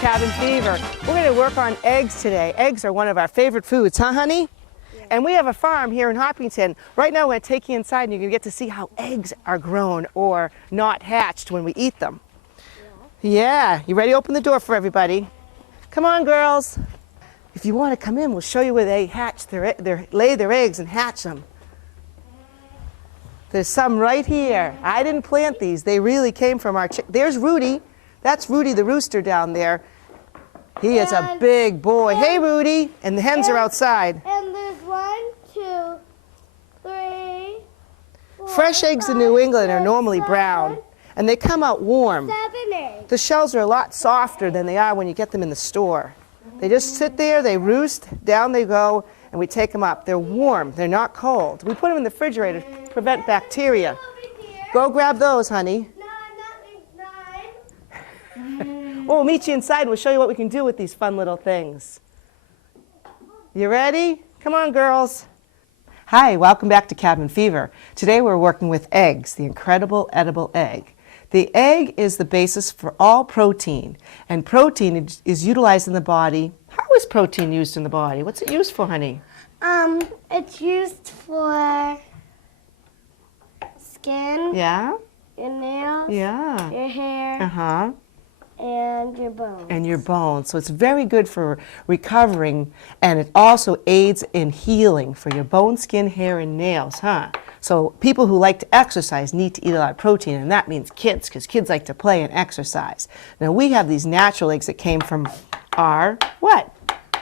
Cabin Fever. We're going to work on eggs today. Eggs are one of our favorite foods, huh, honey? Yeah. And we have a farm here in Hopkinton. Right now, we're going to take you inside and you're going to get to see how eggs are grown or not hatched when we eat them. Yeah. You ready to open the door for everybody? Come on, girls. If you want to come in, we'll show you where they hatch lay their eggs and hatch them. There's some right here. I didn't plant these. They really came from our chicken. There's Rudy. That's Rudy the rooster down there. He is a big boy. Hey, Rudy. And the hens are outside. And there's 1, 2, 3, 4, Fresh eggs in New England are normally brown, and they come out warm. 7 eggs. The shells are a lot softer than they are when you get them in the store. They just sit there, they roost, down they go, and we take them up. They're warm. They're not cold. We put them in the refrigerator to prevent bacteria. Go grab those, honey. Well, we'll meet you inside and we'll show you what we can do with these fun little things. You ready? Come on, girls. Hi, welcome back to Cabin Fever. Today we're working with eggs, the incredible edible egg. The egg is the basis for all protein, and protein is utilized in the body. How is protein used in the body? What's it used for, honey? It's used for skin, Yeah? your nails, Yeah. your hair, Uh-huh. and your bones. And your bones. So it's very good for recovering, and it also aids in healing for your bone, skin, hair, and nails, huh? So people who like to exercise need to eat a lot of protein, and that means kids, because kids like to play and exercise. Now we have these natural eggs that came from our, what?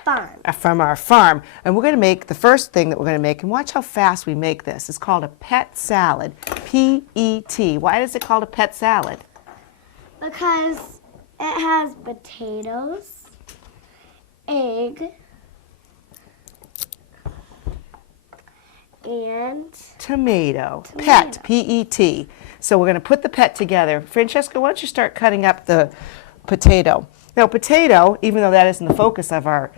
Farm. From our farm. And we're going to make the first thing that we're going to make, and watch how fast we make this. It's called a pet salad, P-E-T. Why is it called a pet salad? Because it has potatoes, egg, and Tomato. Pet, P-E-T. So we're going to put the pet together. Francesca, why don't you start cutting up the potato? Now, potato, even though that isn't the focus of our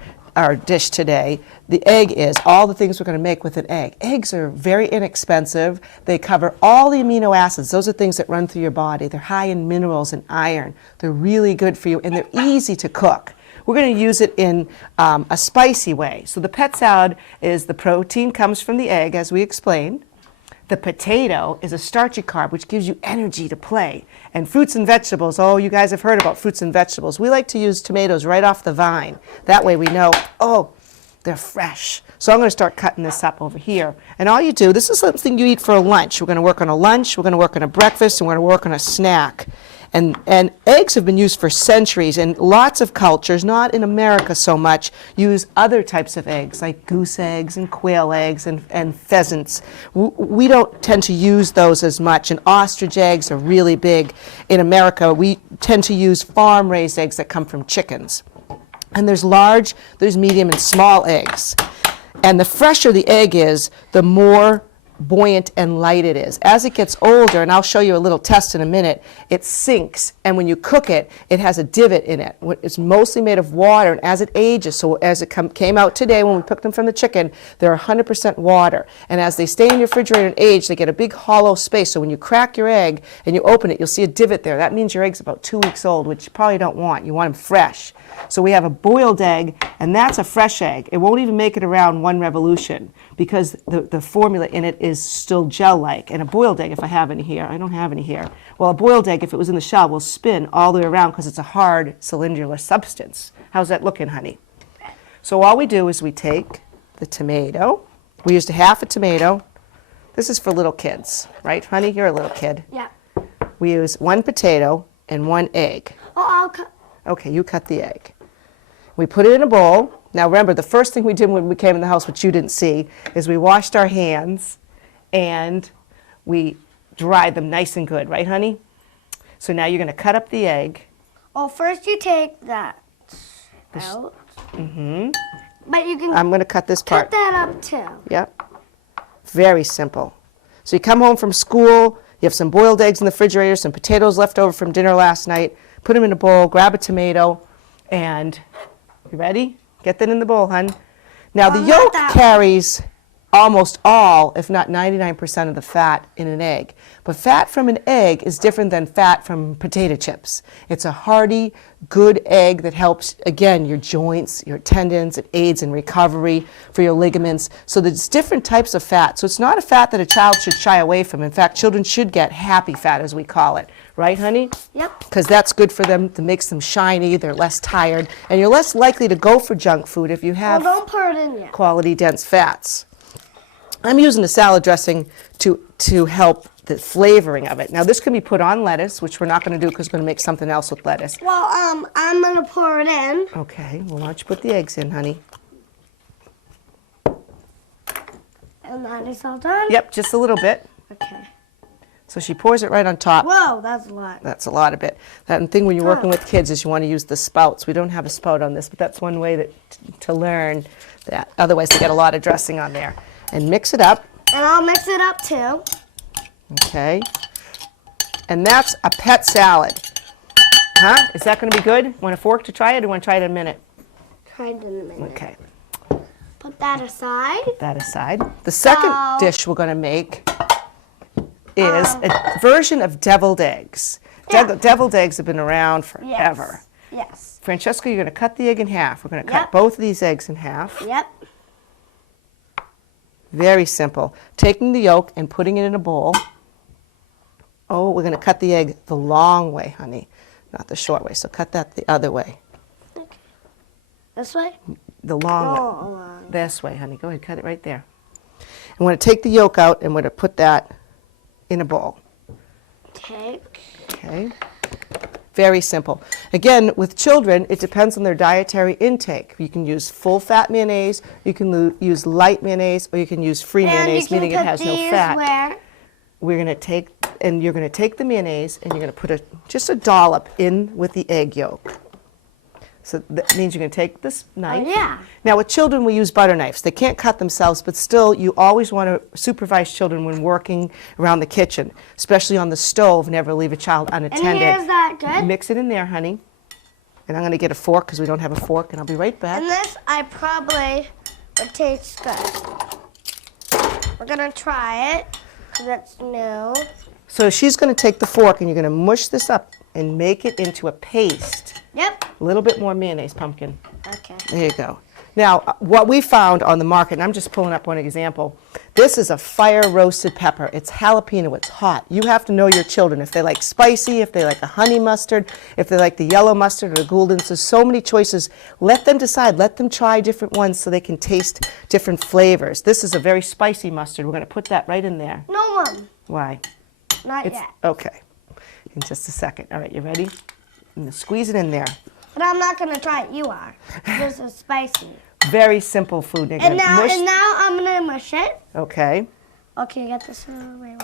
dish today, the egg is all the things we're going to make with an egg. Eggs are very inexpensive. They cover all the amino acids. Those are things that run through your body. They're high in minerals and iron. They're really good for you, and they're easy to cook. We're going to use it in a spicy way. So the pet salad is the protein comes from the egg, as we explained. The potato is a starchy carb, which gives you energy to play. And fruits and vegetables, oh, you guys have heard about fruits and vegetables. We like to use tomatoes right off the vine. That way we know, oh, they're fresh. So I'm going to start cutting this up over here. And all you do, this is something you eat for a lunch. We're going to work on a lunch, we're going to work on a breakfast, and we're going to work on a snack. And eggs have been used for centuries, and lots of cultures, not in America so much, use other types of eggs, like goose eggs and quail eggs and pheasants. We don't tend to use those as much, and ostrich eggs are really big. In America, we tend to use farm-raised eggs that come from chickens. And there's large, there's medium, and small eggs. And the fresher the egg is, the more buoyant and light it is. As it gets older, and I'll show you a little test in a minute, it sinks, and when you cook it, it has a divot in it. It's mostly made of water, and as it ages, so as it came out today when we picked them from the chicken, they're 100% water. And as they stay in your refrigerator and age, they get a big hollow space, so when you crack your egg and you open it, you'll see a divot there. That means your egg's about 2 weeks old, which you probably don't want. You want them fresh. So we have a boiled egg, and that's a fresh egg. It won't even make it around 1 revolution because the formula in it is still gel-like. And a boiled egg, if I have any here, I don't have any here. Well, a boiled egg, if it was in the shell, will spin all the way around because it's a hard cylinder substance. How's that looking, honey? So all we do is we take the tomato. We used half a tomato. This is for little kids, right, honey? You're a little kid. Yeah. We use 1 potato and 1 egg. Oh, I'll cut. Okay, you cut the egg. We put it in a bowl. Now remember, the first thing we did when we came in the house, which you didn't see, is we washed our hands and we dried them nice and good, right, honey? So now you're going to cut up the egg. Oh, first you take that out. Mm-hmm. But you can I'm going to cut this part. cut that up too. Yep. Very simple. So you come home from school, you have some boiled eggs in the refrigerator, some potatoes left over from dinner last night, put them in a bowl, grab a tomato, and you ready? Get that in the bowl, hun. Now the yolk carries almost all, if not 99% of the fat in an egg. But fat from an egg is different than fat from potato chips. It's a hearty, good egg that helps, again, your joints, your tendons. It aids in recovery for your ligaments. So there's different types of fat. So it's not a fat that a child should shy away from. In fact, children should get happy fat, as we call it. Right, honey? Yep. Because that's good for them. It makes them shiny. They're less tired. And you're less likely to go for junk food if you have Well, don't put it in yet. quality dense fats. I'm using the salad dressing to help the flavoring of it. Now this can be put on lettuce, which we're not going to do because we're going to make something else with lettuce. Well, I'm gonna pour it in. Okay, well, why don't you put the eggs in, honey? And that is all done? Yep, just a little bit. Okay. So she pours it right on top. Whoa, that's a lot. That's a lot of it. That thing when you're working with kids is you want to use the spouts. We don't have a spout on this, but that's one way to learn that. Otherwise, they get a lot of dressing on there. And mix it up. And I'll mix it up too. Okay. And that's a pet salad. Huh? Is that going to be good? Want a fork to try it, or want to try it in a minute? Try it in a minute. Okay. Put that aside. That aside. The second So- dish we're going to make is a version of deviled eggs. Yeah. Deviled eggs have been around forever. Yes. Francesca, you're going to cut the egg in half. We're going to cut Yep. both of these eggs in half. Yep. Very simple. Taking the yolk and putting it in a bowl. Oh, we're going to cut the egg the long way, honey, not the short way. So cut that the other way. This way? The long way. Oh, This way, honey. Go ahead, cut it right there. I'm going to take the yolk out and we're going to put that in a bowl. take. Okay. Very simple. Again, with children, it depends on their dietary intake. You can use full-fat mayonnaise, you can use light mayonnaise, or you can use free mayonnaise, meaning it has no fat. Where? We're going to take, and you're going to take the mayonnaise, and you're going to put just a dollop in with the egg yolk. So that means you're going to take this knife. Oh, yeah. Now, with children, we use butter knives. They can't cut themselves, but still, you always want to supervise children when working around the kitchen, especially on the stove. Never leave a child And unattended. here's that good. Mix it in there, honey. And I'm going to get a fork because we don't have a fork, and I'll be right back. And this, I probably would taste good. We're gonna try it, because it's new. So she's going to take the fork, and you're going to mush this up and make it into a paste. Yep. A little bit more mayonnaise, pumpkin. Okay. There you go. Now, what we found on the market, and I'm just pulling up one example, this is a fire-roasted pepper. It's jalapeno. It's hot. You have to know your children. If they like spicy, if they like a honey mustard, if they like the yellow mustard or the Gouldens, there's so many choices. Let them decide. Let them try different ones so they can taste different flavors. This is a very spicy mustard. We're going to put that right in there. No one. Why? Not It's yet. okay. In just a second. All right, you ready? And squeeze it in there. But I'm not gonna try it. You are. This is spicy. Very simple food. You're And gonna mush- now I'm gonna mush it. Okay. Okay, get this. Wait.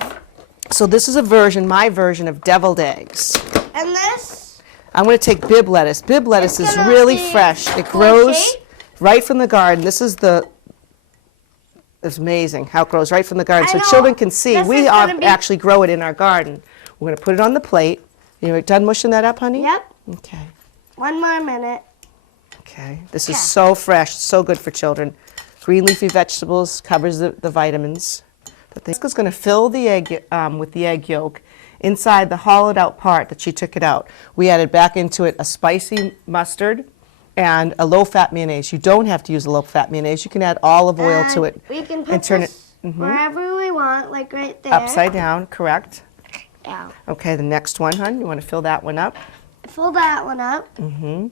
So this is a version, my version of deviled eggs. And this. I'm going to take bib lettuce. Bib lettuce is gonna really be fresh. It squishy. grows right from the garden. This is it's amazing how it grows right from the garden. I So know. children can see. This We is gonna be- actually grow it in our garden. We're going to put it on the plate. You done mushing that up, honey? Yep. Okay. 1 more minute. Okay. This is Okay. so fresh, so good for children. Green leafy vegetables covers the vitamins. Jessica's going to fill the egg with the egg yolk inside the hollowed out part that she took it out. We added back into it a spicy mustard and a low-fat mayonnaise. You don't have to use a low-fat mayonnaise. You can add olive oil to And it We can and put turn this it wherever we want, like right there. upside down. Correct. Yeah. Okay, the next one, hon. You want to fill that one up? Fill that one up. And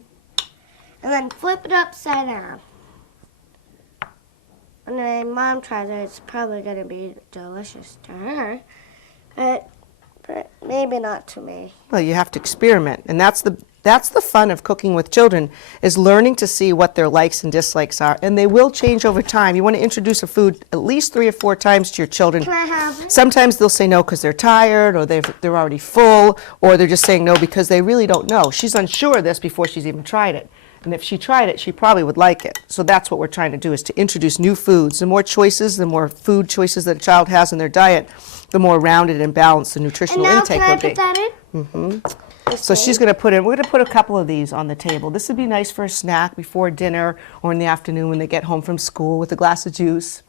then flip it upside down. When my mom tries it, it's probably going to be delicious to her. But maybe not to me. Well, you have to experiment, and that's the fun of cooking with children, is learning to see what their likes and dislikes are, and they will change over time. You want to introduce a food at least 3 or 4 times to your children. Can I have it? Sometimes they'll say no because they're tired, or they're already full, or they're just saying no because they really don't know. She's unsure of this before she's even tried it. And if she tried it, she probably would like it. So that's what we're trying to do, is to introduce new foods. The more choices, the more food choices that a child has in their diet, the more rounded and balanced the And nutritional now intake can I will be. put that in? So she's going to we're going to put a couple of these on the table. This would be nice for a snack before dinner or in the afternoon when they get home from school with a glass of juice.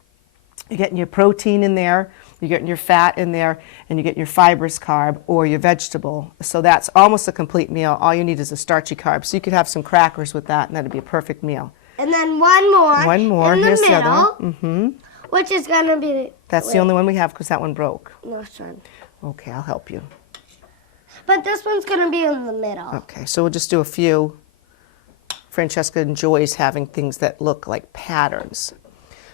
You're getting your protein in there, you're getting your fat in there, and you're getting your fibrous carb or your vegetable. So that's almost a complete meal. All you need is a starchy carb. So you could have some crackers with that, and that'd be a perfect meal. And then one more. One more. In the Here's middle, the other one. Mm-hmm. which is going to be... That's the only one we have because that one broke. No, son. Okay, I'll help you. But this one's going to be in the middle. Okay, so we'll just do a few. Francesca enjoys having things that look like patterns.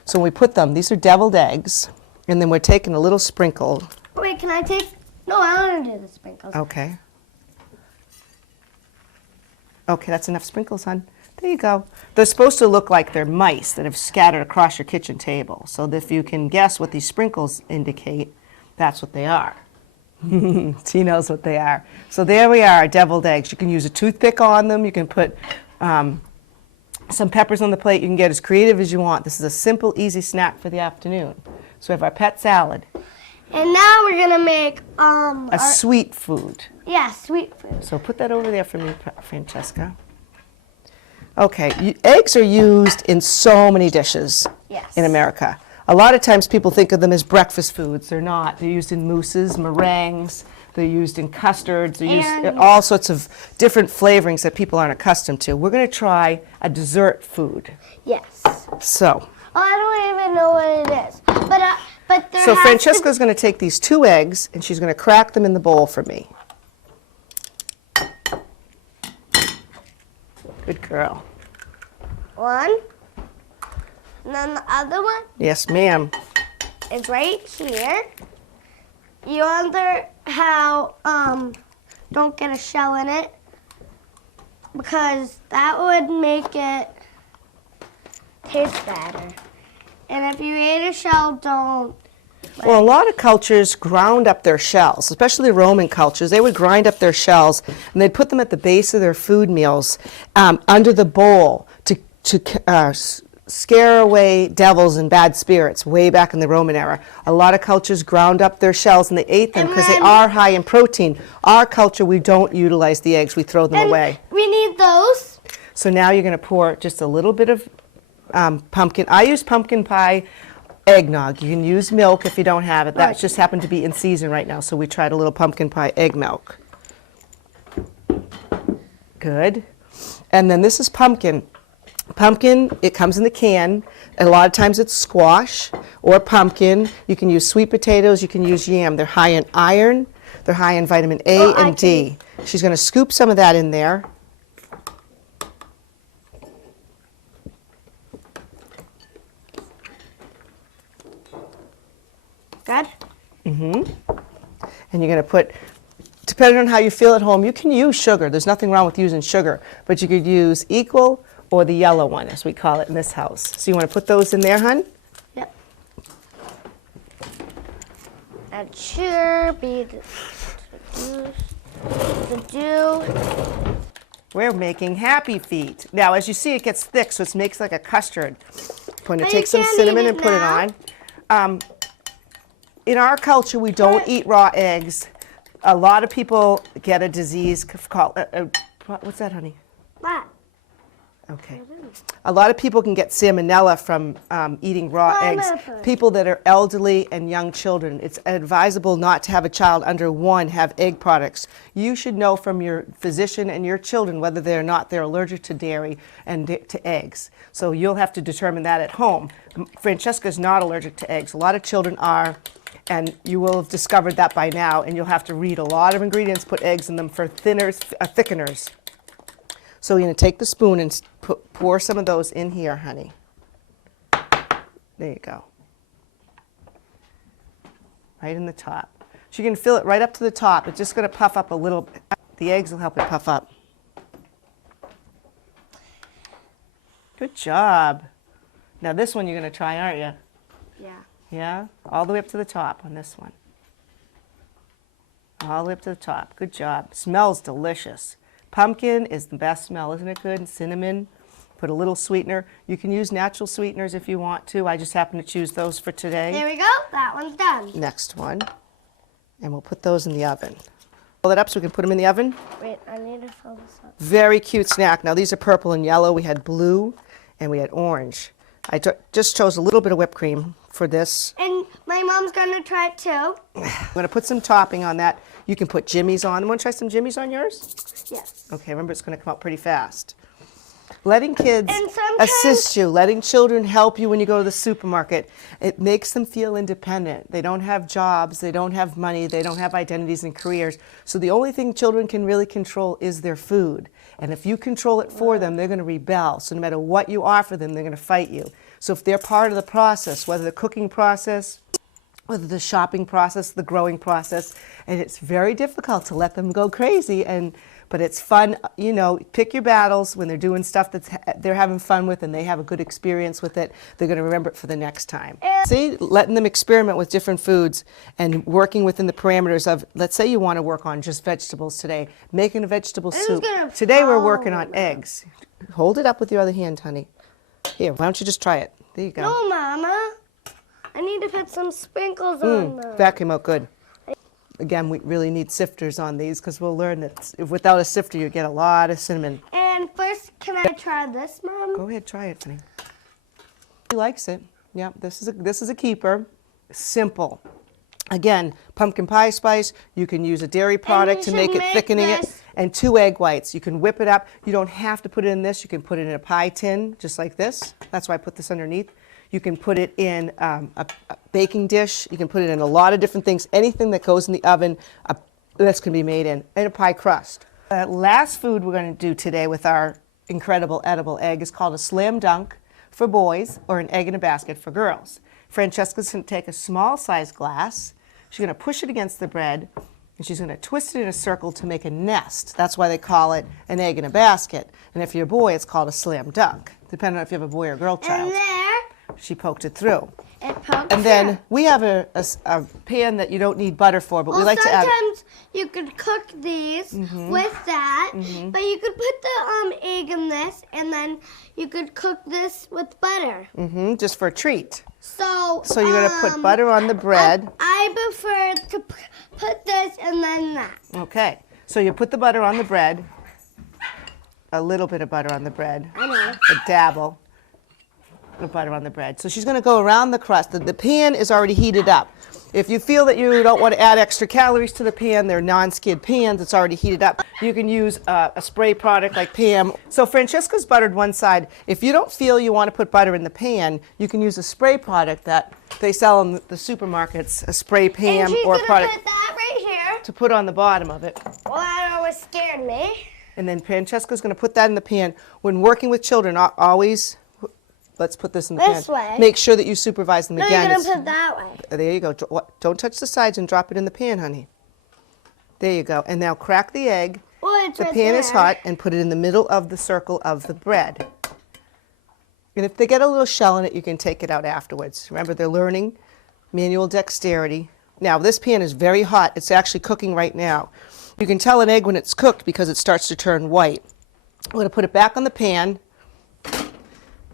So when we put them, these are deviled eggs, and then we're taking a little sprinkle. Wait, can I take... No, I want to do the sprinkles. Okay. Okay, that's enough sprinkles, hon. There you go. They're supposed to look like they're mice that have scattered across your kitchen table. So if you can guess what these sprinkles indicate, that's what they are. She knows what they are. So there we are, deviled eggs. You can use a toothpick on them. You can put some peppers on the plate. You can get as creative as you want. This is a simple, easy snack for the afternoon. So we have our pet salad. And now we're going to make... A sweet food. Yeah, sweet food. So put that over there for me, Francesca. Okay, eggs are used in so many dishes Yes. in America. A lot of times people think of them as breakfast foods. They're not. They're used in mousses, meringues. They're used in custards. They're used in all sorts of different flavorings that people aren't accustomed to. We're going to try a dessert food. Yes. So, I don't even know what it is. But there so has Francesca's going to take these 2 eggs and she's going to crack them in the bowl for me. Good girl. One. And then the other one Yes, ma'am. is right here. You wonder how don't get a shell in it, because that would make it taste better. And if you ate a shell, don't. Well, a lot of cultures ground up their shells, especially Roman cultures. They would grind up their shells and they'd put them at the base of their food meals under the bowl to scare away devils and bad spirits way back in the Roman era. A lot of cultures ground up their shells and they ate them because they are high in protein. Our culture, we don't utilize the eggs. We throw them away. We need those. So now you're going to pour just a little bit of pumpkin. I use pumpkin pie eggnog. You can use milk if you don't have it. That just happened to be in season right now, so we tried a little pumpkin pie egg milk. Good. And then this is pumpkin. Pumpkin, it comes in the can. A lot of times it's squash or pumpkin. You can use sweet potatoes. You can use yam. They're high in iron. They're high in vitamin A and D. She's going to scoop some of that in there. Good. And you're going to put, depending on how you feel at home, you can use sugar. There's nothing wrong with using sugar, but you could use equal or the yellow one, as we call it in this house. So you want to put those in there, hon? Yep. And sure be the dew. We're making happy feet. Now, as you see, it gets thick, so it makes like a custard. I'm going to Oh, take you some can't cinnamon eat and it put now? it on. In our culture, we don't eat raw eggs. A lot of people get a disease called, what's that, honey? What? Okay. A lot of people can get salmonella from eating raw eggs. People that are elderly and young children, it's advisable not to have a child under 1 have egg products. You should know from your physician and your children whether they're allergic to dairy and to eggs. So you'll have to determine that at home. Francesca's not allergic to eggs. A lot of children are, and you will have discovered that by now, and you'll have to read a lot of ingredients, put eggs in them for thickeners. So you're going to take the spoon and pour some of those in here, honey. There you go. Right in the top. So you can fill it right up to the top. It's just going to puff up a little. The eggs will help it puff up. Good job. Now this one you're going to try, aren't you? Yeah. Yeah? All the way up to the top on this one. All the way up to the top. Good job. Smells delicious. Pumpkin is the best smell, isn't it good? And cinnamon. Put a little sweetener. You can use natural sweeteners if you want to. I just happen to choose those for today. There we go. That one's done. Next one. And we'll put those in the oven. Fill it up so we can put them in the oven. Wait, I need to fill this up. Very cute snack. Now these are purple and yellow. We had blue and we had orange. I just chose a little bit of whipped cream for this. And my mom's gonna try it too. I'm going to put some topping on that. You can put Jimmy's on. Want to try some Jimmy's on yours? Yes. Okay, remember it's going to come out pretty fast. Letting kids And sometimes- assist you, letting children help you when you go to the supermarket, it makes them feel independent. They don't have jobs, they don't have money, they don't have identities and careers. So the only thing children can really control is their food. And if you control it for them, they're going to rebel. So no matter what you offer them, they're going to fight you. So if they're part of the process, whether the cooking process, whether the shopping process, the growing process, and it's very difficult to let them go crazy, but it's fun, you know, pick your battles when they're doing stuff they're having fun with and they have a good experience with it, they're going to remember it for the next time. See, letting them experiment with different foods and working within the parameters of, let's say you want to work on just vegetables today, making a vegetable soup. gonna Today we're working fall on eggs. Hold it up with your other hand, honey. Here, why don't you just try it? There you go. No, Mama. I need to put some sprinkles on them. That came out good. Again, we really need sifters on these because we'll learn that if without a sifter you get a lot of cinnamon. And first, can I try this, Mom? Go ahead, try it, honey. He likes it. Yeah, this is a keeper. Simple. Again, pumpkin pie spice. You can use a dairy product to should make it make thickening it, this- and 2 egg whites. You can whip it up. You don't have to put it in this. You can put it in a pie tin, just like this. That's why I put this underneath. You can put it in a baking dish. You can put it in a lot of different things. Anything that goes in the oven, this can be made in a pie crust. The last food we're going to do today with our incredible edible egg is called a slam dunk for boys or an egg in a basket for girls. Francesca's going to take a small size glass. She's going to push it against the bread, and she's going to twist it in a circle to make a nest. That's why they call it an egg in a basket. And if you're a boy, it's called a slam dunk, depending on if you have a boy or girl child. And there, She poked it through. it pokes And then through. we have a pan that you don't need butter for, but we Well, like to add. sometimes you could cook these with that, but you could put the egg in this, and then you could cook this with butter. Just for a treat. So So you're going to put butter on the bread. I prefer to put this and then that. Okay. So you put the butter on the bread. A little bit of butter on the bread. I know. A dabble of butter on the bread. So she's going to go around the crust. The pan is already heated up. If you feel that you don't want to add extra calories to the pan, they're non-skid pans, it's already heated up. You can use a spray product like Pam. So Francesca's buttered one side. If you don't feel you want to put butter in the pan, you can use a spray product that they sell in the supermarkets, a spray And Pam she's or a gonna product put that right here. to put on the bottom of it. Well, that always scared me. And then Francesca's going to put that in the pan. When working with children, always, let's put this in the This pan. way. Make sure that you supervise them No, again. you're It's- gonna put that way. There you go. Don't touch the sides and drop it in the pan, honey. There you go. And now crack the egg. Well, it's The right pan is there. hot, and put it in the middle of the circle of the bread. And if they get a little shell in it, you can take it out afterwards. Remember, they're learning manual dexterity. Now, this pan is very hot. It's actually cooking right now. You can tell an egg when it's cooked because it starts to turn white. I'm going to put it back on the pan,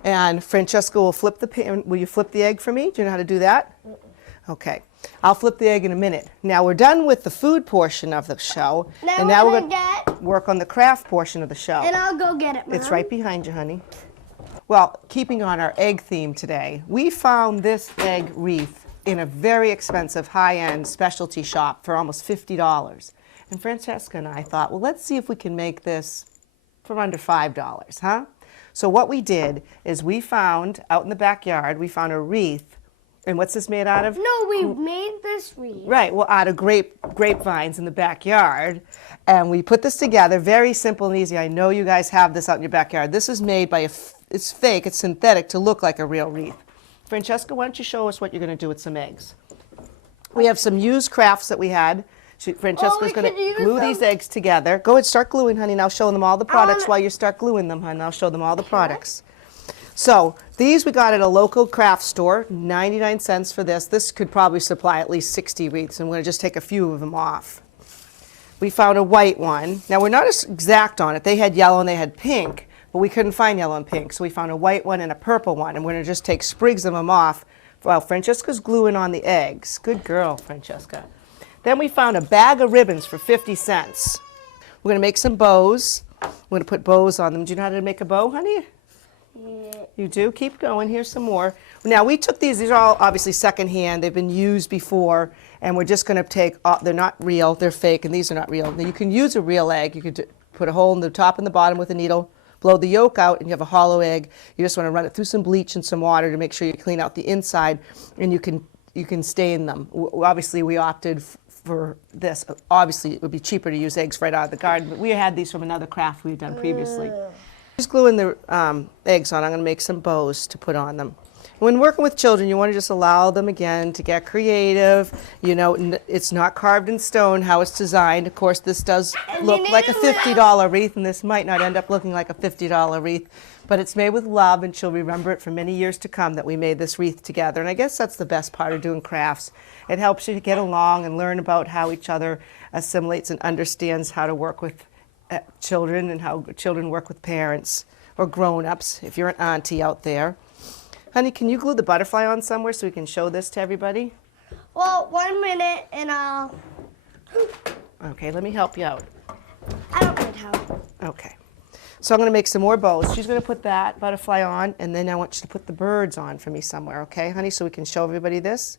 and Francesca will flip the pan. Will you flip the egg for me? Do you know how to do that? Okay. I'll flip the egg in a minute. Now we're done with the food portion of the show, Now and we're now we're gonna going to get- work on the craft portion of the show. And I'll go get it, Mom. It's right behind you, honey. Well, keeping on our egg theme today, we found this egg wreath in a very expensive high-end specialty shop for almost $50. And Francesca and I thought, well, let's see if we can make this for under $5, huh? So what we did is we found, out in the backyard, we found a wreath. And what's this made out of? No, we made this wreath. Right, well, out of grapevines in the backyard. And we put this together, very simple and easy. I know you guys have this out in your backyard. This is made by it's fake, it's synthetic to look like a real wreath. Francesca, why don't you show us what you're going to do with some eggs? We have some used crafts that we had. Francesca's we going could to use glue them. these eggs together. Go ahead, start gluing, honey. Now show them all the products wanna- while you start gluing them, honey. I'll show them all the products. So these we got at a local craft store, 99 cents for this. This could probably supply at least 60 wreaths. I'm going to just take a few of them off. We found a white one. Now we're not as exact on it. They had yellow and they had pink, but we couldn't find yellow and pink. So we found a white one and a purple one, and we're going to just take sprigs of them off while Francesca's gluing on the eggs. Good girl, Francesca. Then we found a bag of ribbons for 50 cents. We're going to make some bows. We're going to put bows on them. Do you know how to make a bow, honey? You do? Keep going. Here's some more. Now, we took these are all obviously secondhand. They've been used before, and we're just going to take, they're not real, they're fake, and these are not real. Now, you can use a real egg. You could put a hole in the top and the bottom with a needle, blow the yolk out, and you have a hollow egg. You just want to run it through some bleach and some water to make sure you clean out the inside, and you can stain them. Obviously, we opted for this. Obviously, it would be cheaper to use eggs right out of the garden, but we had these from another craft we've done previously. Just gluing the eggs on, I'm going to make some bows to put on them. When working with children, you want to just allow them, again, to get creative. You know, it's not carved in stone how it's designed. Of course, this does look like a $50 wreath, and this might not end up looking like a $50 wreath, but it's made with love, and she'll remember it for many years to come that we made this wreath together. And I guess that's the best part of doing crafts. It helps you to get along and learn about how each other assimilates and understands how to work with children and how children work with parents or grown-ups, if you're an auntie out there. Honey, can you glue the butterfly on somewhere so we can show this to everybody? Well, 1 minute and I'll... Okay, let me help you out. I don't need help. Okay. So I'm going to make some more bows. She's going to put that butterfly on, and then I want you to put the birds on for me somewhere, okay, honey, so we can show everybody this?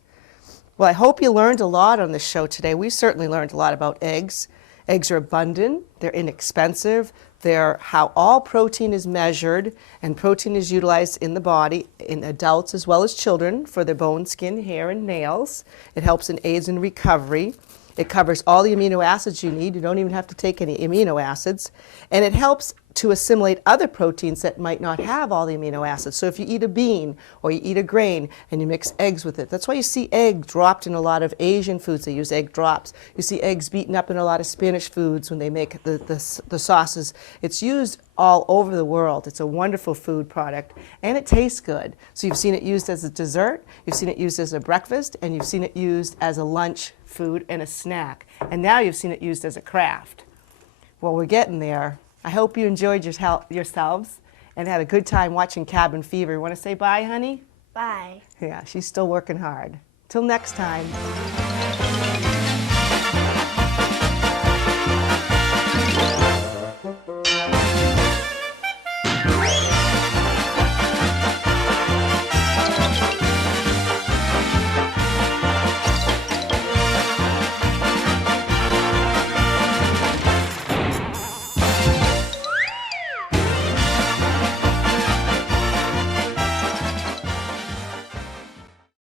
Well, I hope you learned a lot on this show today. We certainly learned a lot about eggs. Eggs are abundant, they're inexpensive, they're how all protein is measured, and protein is utilized in the body in adults as well as children for their bone, skin, hair, and nails. It helps and aids in recovery. It covers all the amino acids you need. You don't even have to take any amino acids. And it helps to assimilate other proteins that might not have all the amino acids. So if you eat a bean or you eat a grain and you mix eggs with it, that's why you see egg dropped in a lot of Asian foods. They use egg drops. You see eggs beaten up in a lot of Spanish foods when they make the sauces. It's used all over the world. It's a wonderful food product, and it tastes good. So you've seen it used as a dessert, you've seen it used as a breakfast, and you've seen it used as a lunch food and a snack. And now you've seen it used as a craft. Well, we're getting there. I hope you enjoyed yourselves and had a good time watching Cabin Fever. You want to say bye, honey? Bye. Yeah, she's still working hard. Till next time.